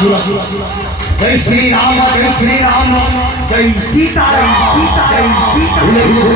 जय श्री राम जय श्री राम जय सीताराम जय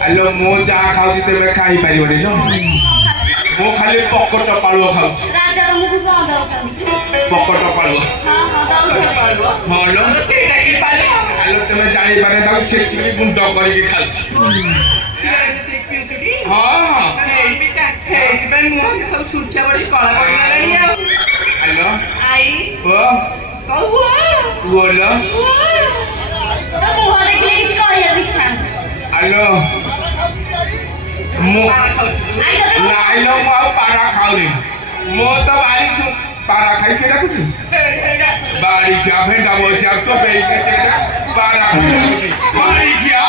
हेलो मो जा खाऊची तेरे खाई पारी बने जो मो खाली पकट पालुआ खाऊची राजा तुमको कौन दउछन पकट पालुआ हां लो सेटा की पालुआ हेलो तुम जाई पारे ताको छेचली गुंड करके खाऊची हां हे इतने मुंह के सब सुरक्षा बड़ी काला पड़ गलानी आ हेलो आई ओ कहू बोलो तो मुंह देखले किछ कहिया इच्छा हेलो मो नाइ लो मो पारा खाउनी मो तो बारिश पारा खाई के कुछ बारी क्या भेंडा बसिया तो पे के पारा बारी क्या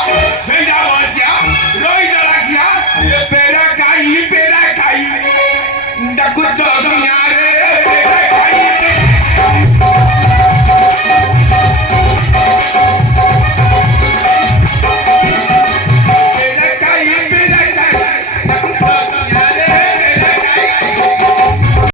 भेंडा बसिया